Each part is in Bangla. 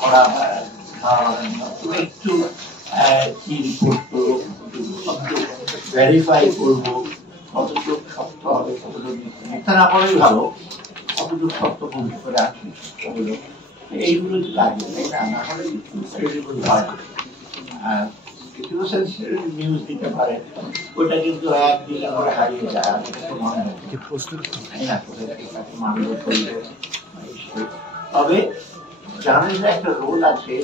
করা তুমি একটু কি রিপোর্ট করবো, ভেরিফাই করবো, কতটুক সত্য হবে, কতটুক মিথ্যা না করেই ভালো, কতটুক সত্য বলতে করে আসি, এইগুলো তো লাগে, তাই না? না হলে ক্রেডিবল হয়। কিছু নিউজ দিতে পারে, ওইটা কিন্তু একদিনে করে হারিয়ে যায়, মনে হয় তাই না? তবে জার্নালিজমের একটা রোল আছে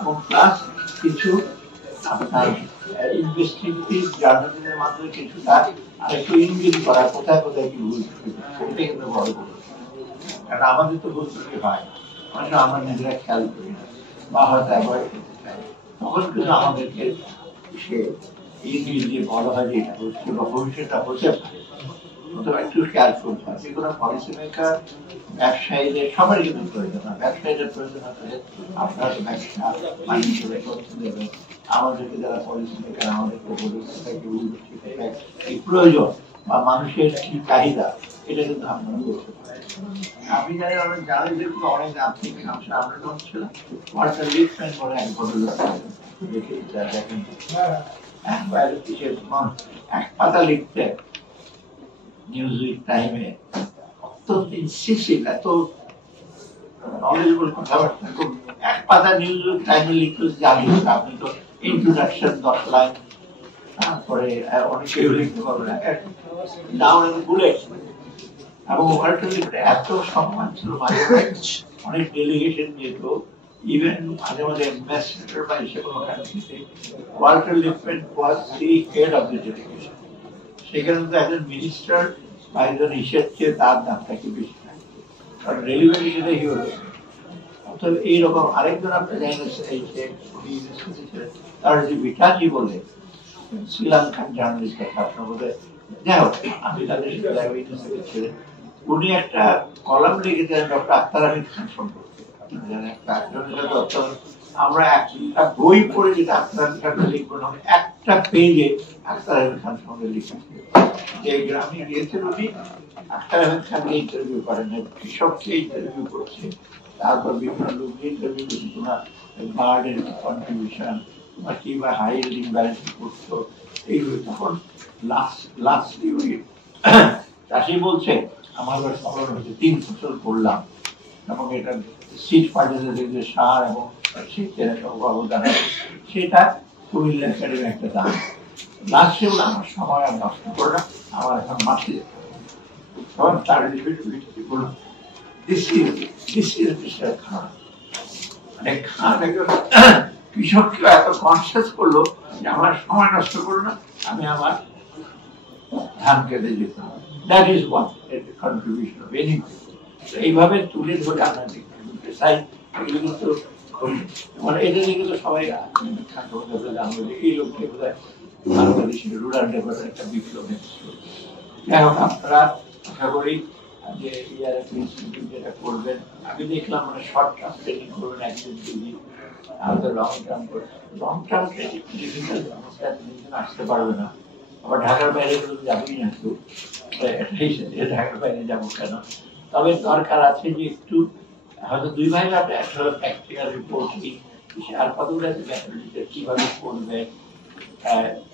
এবং প্লাস কিছু আপনার ইনভেস্টিগেটিভ জার্নালিজমের মাধ্যমে কিছুটা আরেকটু ইঙ্গিত করা, কোথায় কোথায় কি ভুল ওটা কিন্তু বড় করে। কারণ আমাদের তো ভুল ত্রুটি হয়, অনেক আমরা নিজেরা খেয়াল করি না বা হয়তো অ্যাভয়েড করতে চাই, তখন কিন্তু আমাদেরকে সে ইঙ্গিত দিয়ে বলা হয় যে এটা হচ্ছে বা ভবিষ্যৎটা হতে পারে, একটু খেয়াল করতে হয়। যে কোনো পলিসি মেকার, ব্যবসায়ীদের সবারই কিন্তু প্রয়োজন হয়। ব্যবসায়ীদের প্রয়োজন আছে আপনার ব্যবসা বাণিজ্যের তথ্য দেবে, আমাদেরকে যারা পলিসি মেকার আমাদেরকে এই প্রয়োজন বা মানুষের কি চাহিদা, এটা কিন্তু আপনারা করতে পারেন। আমি জানি আমরা জানি যে অনেক আর্থিক সমস্যা আমরা যখন ছিলাম, ওয়াটার লিফটম্যান বলে এক ভদ্রলোক দেখেন, এক পাতা লিখতে নিউজউইক টাইমে অত্যন্ত ইনসিসিভ, এত নলেজেবল কথাবার্তা, এক পাতা নিউজউইক টাইমে লিখতে জানি আপনি তো ইন্ট্রোডাকশন 10 লাইন, তারপরে অনেক কেউ লিখতে পারবে না, ডাউন এন্ড বুলেট, এবং ওয়াল্টার লিফটম্যান এত সম্মান ছিল, মাঝে অনেক ডেলিগেশন যেত, ইভেন মাঝে মাঝে অ্যাম্বাসেডর বা এসে কোনো কান্ট্রিতে, Walter liftman was the head of the delegation. সেখানে তো একজন মিনিস্টার বা একজন হিসেব চেয়ে তার দামটাকে বেশি থাকে, কারণ রেলিভেন্ট সেটাই হলো। অর্থাৎ এইরকম আরেকজন আপনি জানেন, তার যে বিটাজি বলে শ্রীলঙ্কান জার্নালিস্ট আছে, আপনার বোধহয়, যাই হোক আমি তাদের ছিলেন, উনি একটা কলাম লিখেছেন ডক্টর আখতার হামিদ খান সম্পর্কে। আমরা একটা বই পড়ে যেটা আখতার হামিদ খান লিখবো না, একটা পেজে আখতার হামিদ খান সঙ্গে লিখেছে যে গ্রামে গিয়েছেন উনি, আখতার হামিদ খানকে ইন্টারভিউ করেন, কৃষককে ইন্টারভিউ করছে, তারপর বিভিন্ন লোককে ইন্টারভিউ করছে, তোমার গার্ডের কন্ট্রিবিউশন বা কিংবা হাই ইল্ডিং ব্যালেন্স করতো এইগুলো। তখন লাস্টলি ওই চাষি বলছে আমার ফলন হচ্ছে 3 ফসল করলাম, এবং এটা সিড ফার্টিলাইজার যে সার এবং শীতের অবদান সেটা কুমিল্লা একাডেমি একটা দাম। লাস্টে বলে আমার সময় আর নষ্ট করো না, আমার এখন মাঠে যেতে হবে। তখন তার বলুন খান, মানে খান একজন কৃষককে এত কনসিয়াস করলো যে আমার সময় নষ্ট করো না, আমি আমার ধান কেটে যেতে হবে। That is one contribution of any. এইভাবে তুলে ধরে আমরা দেখতে চাই, এগুলো কিন্তু মানে এটা নিয়ে কিন্তু সবাই এই লোককে বোধহয় বাংলাদেশের রুরাল ডেভেলপমেন্ট একটা বিপ্লব। যাই হোক, আপনারা আশা করি যে যেটা করবেন, আমি দেখলাম মানে শর্ট টার্ম ট্রেনিং করবেন একদিন দুদিন, আমাদের লং টার্ম ট্রেনিং ডিফিকাল্ট অবস্থায় আসতে পারবে না। আবার ঢাকার বাইরে যাবেই না, তো ঢাকার বাইরে যাবো কেন? তবে দরকার আছে যে একটু হয়তো 2 ভাই আপনি একটা প্র্যাকটিক্যাল রিপোর্ট আর কতগুলো কিভাবে করবে,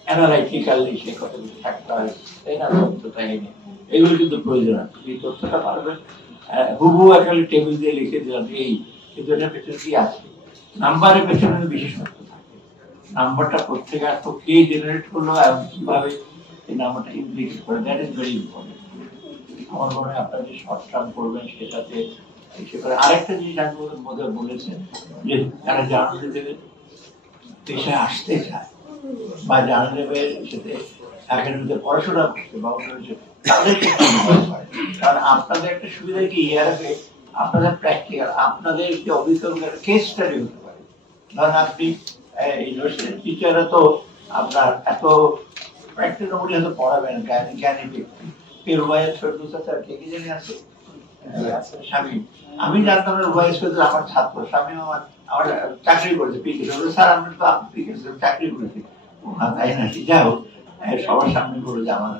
অ্যানালাইটিক্যালি সে কতগুলো থাকতে হয়, তাই না? তথ্যটা এনে এগুলো কিন্তু প্রয়োজন আছে। এই তথ্যটা পারবেন হুবহু একটা টেবিল দিয়ে লিখে দিলাম এই, কিন্তু এটার পেছনে কি আছে, নাম্বারের পেছনে বিশেষত্ব থাকে, নাম্বারটা প্রত্যেকে আসতো কে জেনারেট করলো এবং কিভাবে এই নাম্বারটা ইমপ্লিকেট করে, দ্যাট ইজ ভেরি ইম্পর্টেন্ট। আমার মনে হয় আপনারা যে শর্ট টার্ম করবেন সেটাতে আরেকটা জিনিস আমি মধ্যে বলেছেন যে যারা জার্নালিজমের পেশায় আসতে চায় বা জার্নালিজমের সাথে একাডেমিতে পড়াশোনা করতে বা অন্য কিছু, তাদেরকে কারণ আপনাদের একটা সুবিধা কি ইয়ারএফে আপনাদের প্র্যাকটিক্যাল, আপনাদের যে অভিজ্ঞতা কেস স্টাডি হতে পারে। ধরেন আপনি ইউনিভার্সিটির টিচাররা তো আপনার এত প্র্যাকটিক্যাল উনি হয়তো পড়াবেন, জ্ঞানী ব্যক্তি। আমি জানতাম আমার ছাত্র স্বামী আমার চাকরি করেছে, স্যার আমি তো চাকরি করেছি, তাই না? যাই হোক, সবার সামনে বলে যে আমার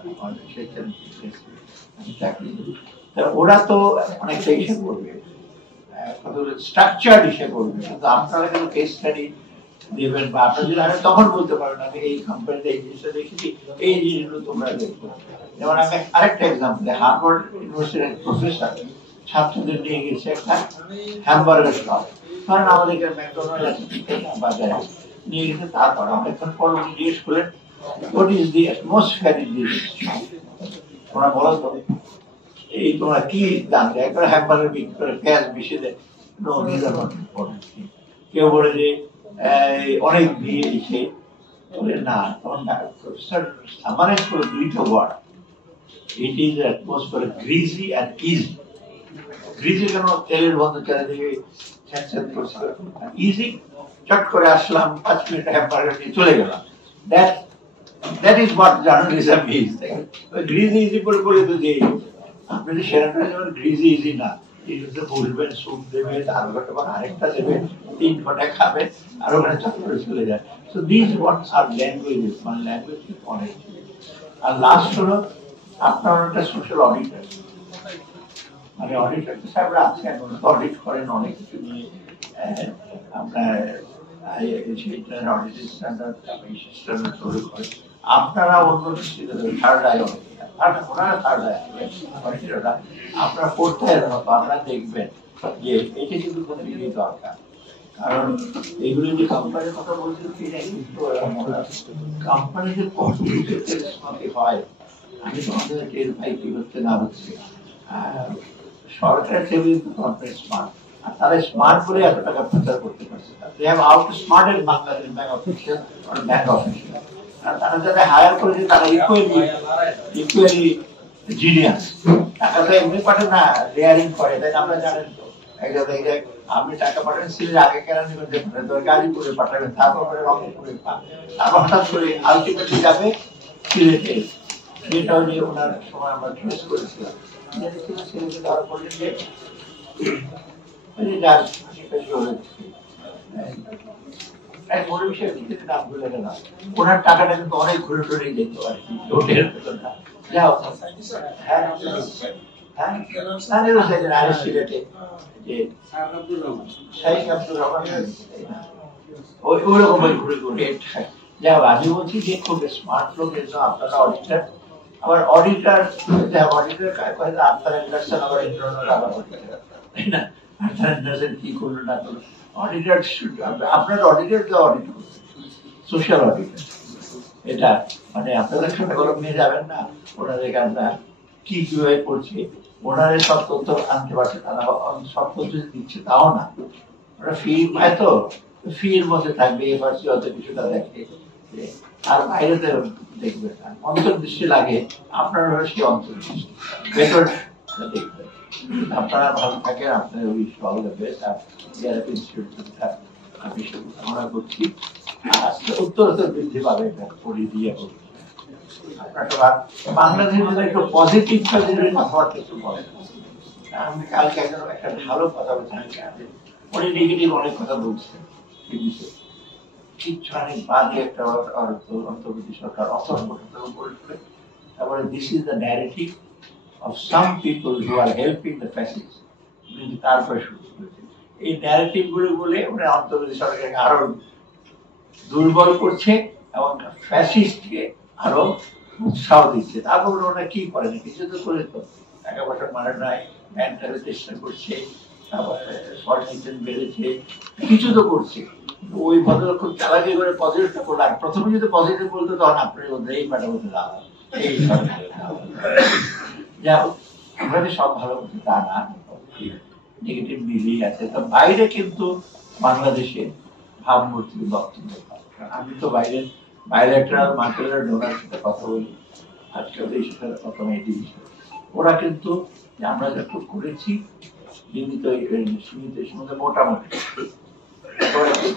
চাকরি, ওরা তো অনেকটা ইসে করবে, কতগুলো স্ট্রাকচার হিসেবে বলবেন, কিন্তু আপনারা কিন্তু কেস স্টাডি দেবেন, বা আপনারা যদি আমি তখন বলতে পারেন আমি এই কোম্পানিতে এই জিনিসটা দেখেছি, এই জিনিসগুলো তোমরা দেখবো। যেমন আমি আরেকটা এক্সাম্পল, হার্ভার্ড ইউনিভার্সিটির প্রফেসর ছাত্রদের নিয়ে গেছে একটা হ্যামবার্গার শপ, কারণ আমাদের ম্যাকডোনাল্ড আছে বাজারে নিয়ে গেছে। তারপর অনেকক্ষণ পর উনি জিজ্ঞেস করলেন what is the atmosphere in this, তোমরা বলো তো এই তোমরা কি দাম দেয়, একবার হ্যামবার্গার বিক্রি করে পেঁয়াজ মিশিয়ে দেয়। কেউ বলে যে অনেক ভিড় এসে বলে না, তখন প্রফেসর সামারাইজ করে দুইটা word, it is atmosphere greasy and easy. Greasy কেন, তেলের বন্ধ চারিদিকে ইজি, চট করে আসলাম 5 মিনিট হ্যামবার্গার নিয়ে চলে গেলাম। That is what journalism is. Greasy easy করে বলে তো যে আপনি যদি সেরাটা যেমন গ্রিজি ইজি না, বসবেন, স্যুপ দেবে, 4 ঘন্টা পর আরেকটা দেবে, 3 ঘন্টা খাবেন, আর ওখানে চট করে চলে যায়। So this what are languages, মানে ল্যাঙ্গুয়েজ অনেক। আর লাস্ট হলো আপনার একটা সোশ্যাল অডিটর, মানে অডিটর সাহেবরা আছে এখন, অডিট করেন অনেক কিছু নিয়ে, আপনার আপনারা অন্য থার্ড আই, আপনারা করতে আপনারা দেখবেন যে এটা কিন্তু প্রতিনিধি দরকার। কারণ এইগুলো যে কোম্পানির কথা বলছি, কোম্পানি যে কত হয় আমি তোমাদের টের পাই কি হচ্ছে না হচ্ছে। সরকারের টেবিল কোম্পানি স্মার্ট, আর তারা স্মার্ট বলে এত টাকা প্রচার করতে পারছে। They have outsmarted Bangladesh bank official or bank official. আর তারা যারা হায়ার করেছে তারা ইকুয়ালি জিনিয়াস। টাকা তো এমনি পাঠে না, লেয়ারিং করে, তাই আমরা জানেন তো। আপনি টাকা পাঠাবেন সিলের আগে কেরানি করতে পারেন, তো গাড়ি করে পাঠাবেন, তারপরে রংপুরে তারপর হঠাৎ করে আলটিমেটলি যাবে সিলেটে। সেটাও যে ওনার সময় আমরা ট্রেস করেছিলাম, ধরা পড়লেন যে ওনার টাকাটা কিন্তু অনেক ঘুরে ঘুরে যেত আর কি, হোটেলের ভেতরটা। আমি বলছি যে খুব স্মার্ট লোক, আপনারা অডিটার, আবার অডিটার অডিটার আপনার আবার ইন্টারনাল আবার অডিটার, তাই না? কি করলো না করলো, অডিটার আপনার অডিটার কে অডিট করছে, সোশ্যাল অডিটার। এটা মানে আপনাদের সাথে গরম নিয়ে যাবেন না, ওনাদেরকে আমরা কি কিভাবে করছে, ওনারা সব তথ্য আনতে পারছে, তারা সব তথ্য দিচ্ছে তাও না, ওরা ফি পায় তো ফির মধ্যে থাকবে, এবার হয়তো কিছুটা দেখে, আর বাইরে দেখবে না। অন্তর্দৃষ্টি লাগে, আপনার সে অন্তর্দৃষ্টি ভেতর দেখবেন। আপনারা ভালো থাকেন, আপনার অল দ্য বেস্ট। আমি কামনা করছি উত্তরোত্তর বৃদ্ধি পাবে, এটা পড়ে দিয়ে আপনার বাংলাদেশের মধ্যে একটু পজিটিভ কথাবার্তা একটু বলেন। আমি কালকে একজন একটা ভালো কথা বলছেন, উনি নেগেটিভ অনেক কথা বলছেন, কিচ্ছু অনেক বাজে একটা অন্তর্বর্তী সরকার তারপরে this is the narrative of some people who are helping the fascists, তারপরে শুরু করেছে এই ন্যারেটিভ গুলো বলে ওরা অন্তর্বর্তী সরকারকে আরো দুর্বল করছে এবং ফ্যাসিস্টকে আরো উৎসাহ দিচ্ছে। তারপর ওরা কি করে না, কিছু তো করে, তো টাকা পয়সা মারা নাই, ব্যাংকের চেষ্টা করছে, তারপরে সরকার বেড়েছে, কিছু তো করছে। ওই ভদ্রলোক খুব চালাকি করে পজিটিভটা করলো, আর প্রথমে যদি পজিটিভ বলতো তখন আপনার বলতে এই পাটা বলতে দাঁড়া এই আমরা যে সব ভালো করছি তা না, নেগেটিভ দিকেই আছে। তো বাইরে কিন্তু বাংলাদেশে ভাবমূর্তি বক্তব্য, আমি তো বাইরেটার মার্কেটের ডোনার সাথে কথা বলি, আজকে ওদের সাথে প্রথমে এটি বিষয়, ওরা কিন্তু আমরা যত করেছি সীমিত মধ্যে মোটামুটি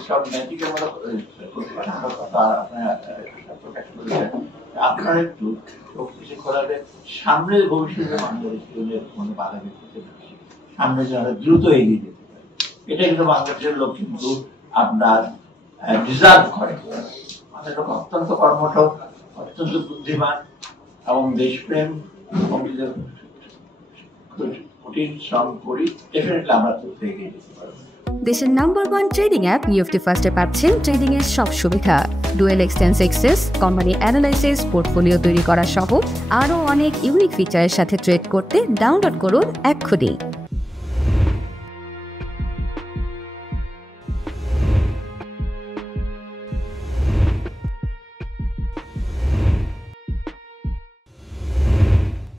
সব ম্যাজিকের মতো আপনার একটু খোলালে সামনের ভবিষ্যতে বাংলাদেশের মনে বাধা বিপত্তি সামনে যারা দ্রুত এগিয়ে যেতে পারে, এটা কিন্তু বাংলাদেশের লোক কিন্তু আপনার ডিজার্ভ করে। আমাদের লোক অত্যন্ত কর্মঠ, অত্যন্ত বুদ্ধিমান এবং দেশপ্রেম এবং কঠিন শ্রম করি, ডেফিনেটলি আমরা তো এগিয়ে যেতে পারবো। দেশের নাম্বার 1 ট্রেডিং অ্যাপ নিফটি ফার্স্টে পাচ্ছেন ট্রেডিং এর সব সুবিধা, dual exchange access, company analysis, portfolio তৈরি করা সহ আরও অনেক ইউনিক ফিচারের সাথে ট্রেড করতে ডাউনলোড করুন এক্ষুনি।